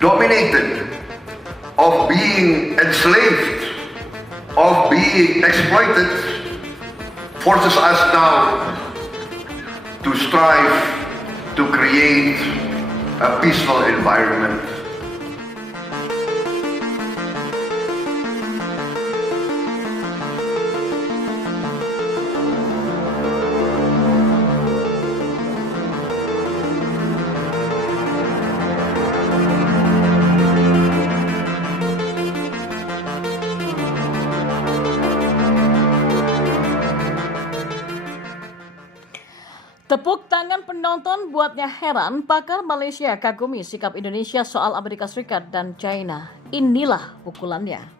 dominated, of being enslaved, of being exploited, forces us now to strive to create a peaceful environment. Tepuk tangan penonton buatnya heran, pakar Malaysia kagumi sikap Indonesia soal Amerika Serikat dan China. Inilah pukulannya.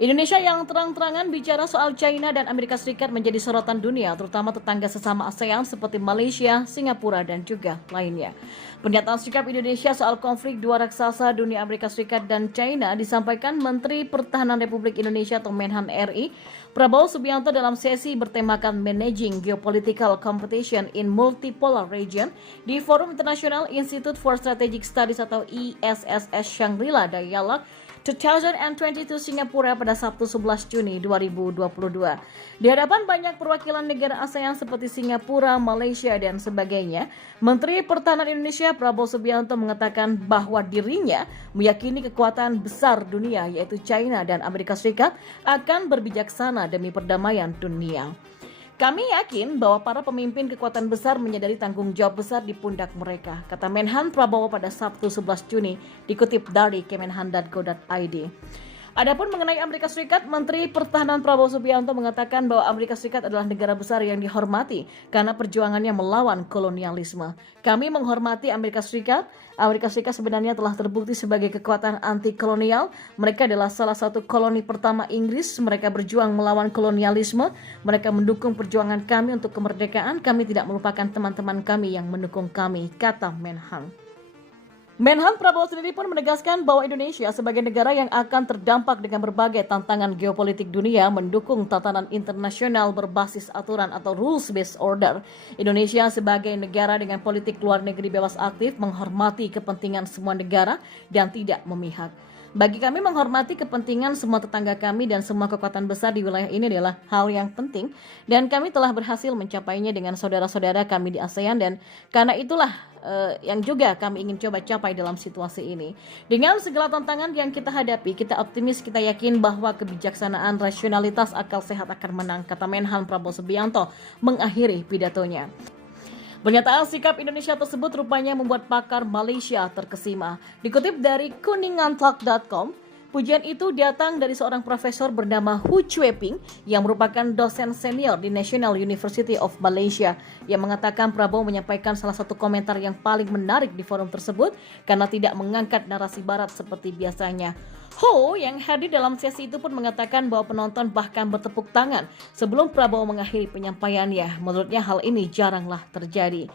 Indonesia yang terang-terangan bicara soal China dan Amerika Serikat menjadi sorotan dunia, terutama tetangga sesama ASEAN seperti Malaysia, Singapura, dan juga lainnya. Pernyataan sikap Indonesia soal konflik dua raksasa dunia Amerika Serikat dan China disampaikan Menteri Pertahanan Republik Indonesia atau Menhan RI, Prabowo Subianto dalam sesi bertemakan Managing Geopolitical Competition in Multipolar Region di Forum International Institute for Strategic Studies atau ISSS Shangri-La Dialogue 2022 Singapura pada Sabtu 11 Juni 2022. Di hadapan banyak perwakilan negara ASEAN seperti Singapura, Malaysia, dan sebagainya, Menteri Pertahanan Indonesia Prabowo Subianto mengatakan bahwa dirinya meyakini kekuatan besar dunia yaitu China dan Amerika Serikat akan berbijaksana demi perdamaian dunia. Kami yakin bahwa para pemimpin kekuatan besar menyadari tanggung jawab besar di pundak mereka, kata Menhan Prabowo pada Sabtu 11 Juni, dikutip dari kemenhan.go.id. Adapun mengenai Amerika Serikat, Menteri Pertahanan Prabowo Subianto mengatakan bahwa Amerika Serikat adalah negara besar yang dihormati karena perjuangannya melawan kolonialisme. Kami menghormati Amerika Serikat. Amerika Serikat sebenarnya telah terbukti sebagai kekuatan anti kolonial. Mereka adalah salah satu koloni pertama Inggris. Mereka berjuang melawan kolonialisme. Mereka mendukung perjuangan kami untuk kemerdekaan. Kami tidak melupakan teman-teman kami yang mendukung kami, kata Menhan. Menhan Prabowo sendiri pun menegaskan bahwa Indonesia sebagai negara yang akan terdampak dengan berbagai tantangan geopolitik dunia mendukung tatanan internasional berbasis aturan atau rules-based order. Indonesia sebagai negara dengan politik luar negeri bebas aktif menghormati kepentingan semua negara dan tidak memihak. Bagi kami menghormati kepentingan semua tetangga kami dan semua kekuatan besar di wilayah ini adalah hal yang penting dan kami telah berhasil mencapainya dengan saudara-saudara kami di ASEAN dan karena itulah yang juga kami ingin coba capai dalam situasi ini. Dengan segala tantangan yang kita hadapi, kita optimis, kita yakin bahwa kebijaksanaan, rasionalitas, akal sehat akan menang, kata Menhan Prabowo Subianto mengakhiri pidatonya. Pernyataan sikap Indonesia tersebut rupanya membuat pakar Malaysia terkesima. Dikutip dari kuningantalk.com, pujian itu datang dari seorang profesor bernama Hu Chue Ping yang merupakan dosen senior di National University of Malaysia yang mengatakan Prabowo menyampaikan salah satu komentar yang paling menarik di forum tersebut karena tidak mengangkat narasi barat seperti biasanya. Ho yang hadir dalam sesi itu pun mengatakan bahwa penonton bahkan bertepuk tangan sebelum Prabowo mengakhiri penyampaiannya. Menurutnya hal ini jaranglah terjadi.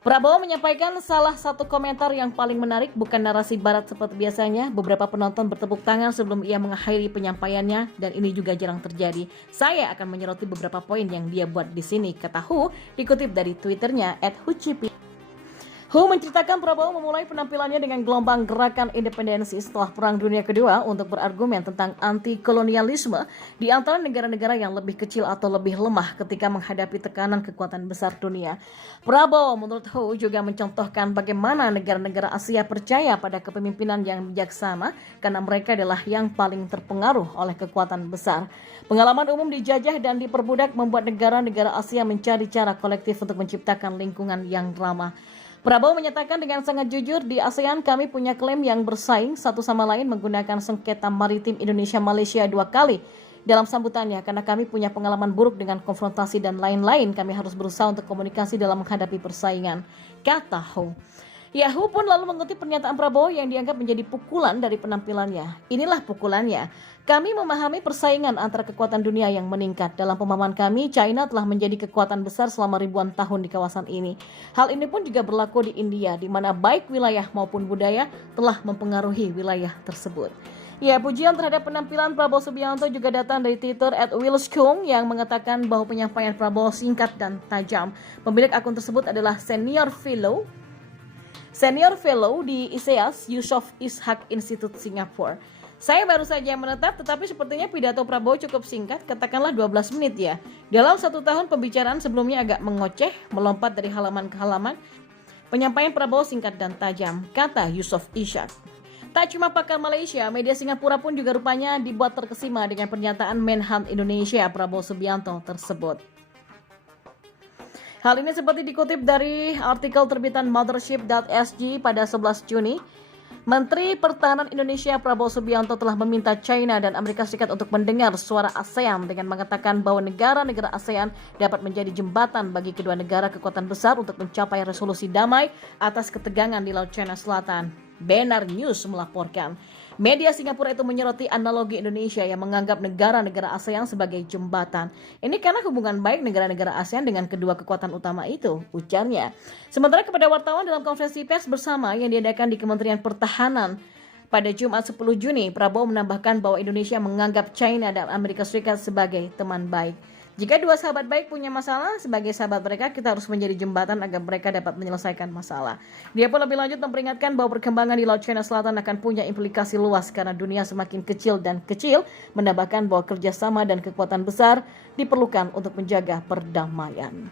Prabowo menyampaikan salah satu komentar yang paling menarik bukan narasi barat seperti biasanya. Beberapa penonton bertepuk tangan sebelum ia mengakhiri penyampaiannya dan ini juga jarang terjadi. Saya akan menyoroti beberapa poin yang dia buat di sini, kata Hu, dikutip dari Twitternya @hucipi. Hu menceritakan Prabowo memulai penampilannya dengan gelombang gerakan independensi setelah Perang Dunia Kedua untuk berargumen tentang anti-kolonialisme di antara negara-negara yang lebih kecil atau lebih lemah ketika menghadapi tekanan kekuatan besar dunia. Prabowo menurut Hu juga mencontohkan bagaimana negara-negara Asia percaya pada kepemimpinan yang bijaksana karena mereka adalah yang paling terpengaruh oleh kekuatan besar. Pengalaman umum dijajah dan diperbudak membuat negara-negara Asia mencari cara kolektif untuk menciptakan lingkungan yang ramah. Prabowo menyatakan dengan sangat jujur, di ASEAN kami punya klaim yang bersaing satu sama lain menggunakan sengketa maritim Indonesia-Malaysia 2 kali dalam sambutannya karena kami punya pengalaman buruk dengan konfrontasi dan lain-lain. Kami harus berusaha untuk komunikasi dalam menghadapi persaingan, kata Hu. Hu pun lalu mengutip pernyataan Prabowo yang dianggap menjadi pukulan dari penampilannya. Inilah pukulannya. Kami memahami persaingan antara kekuatan dunia yang meningkat. Dalam pemahaman kami, China telah menjadi kekuatan besar selama ribuan tahun di kawasan ini. Hal ini pun juga berlaku di India, di mana baik wilayah maupun budaya telah mempengaruhi wilayah tersebut. Pujian terhadap penampilan Prabowo Subianto juga datang dari Twitter @willskung yang mengatakan bahwa penyampaian Prabowo singkat dan tajam. Pemilik akun tersebut adalah senior fellow Senior Fellow di ISEAS, Yusof Ishak Institute Singapura. Saya baru saja menetap, tetapi sepertinya pidato Prabowo cukup singkat, katakanlah 12 menit ya. Dalam 1 tahun pembicaraan sebelumnya agak mengoceh, melompat dari halaman ke halaman. Penyampaian Prabowo singkat dan tajam, kata Yusof Ishak. Tak cuma pakar Malaysia, media Singapura pun juga rupanya dibuat terkesima dengan pernyataan Menhan Indonesia Prabowo Subianto tersebut. Hal ini seperti dikutip dari artikel terbitan Mothership.sg pada 11 Juni. Menteri Pertahanan Indonesia Prabowo Subianto telah meminta China dan Amerika Serikat untuk mendengar suara ASEAN dengan mengatakan bahwa negara-negara ASEAN dapat menjadi jembatan bagi kedua negara kekuatan besar untuk mencapai resolusi damai atas ketegangan di Laut Cina Selatan. Benar News melaporkan. Media Singapura itu menyoroti analogi Indonesia yang menganggap negara-negara ASEAN sebagai jembatan. Ini karena hubungan baik negara-negara ASEAN dengan kedua kekuatan utama itu, ujarnya. Sementara kepada wartawan dalam konferensi pers bersama yang diadakan di Kementerian Pertahanan pada Jumat 10 Juni, Prabowo menambahkan bahwa Indonesia menganggap China dan Amerika Serikat sebagai teman baik. Jika dua sahabat baik punya masalah, sebagai sahabat mereka kita harus menjadi jembatan agar mereka dapat menyelesaikan masalah. Dia pun lebih lanjut memperingatkan bahwa perkembangan di Laut Cina Selatan akan punya implikasi luas karena dunia semakin kecil dan kecil, menambahkan bahwa kerjasama dan kekuatan besar diperlukan untuk menjaga perdamaian.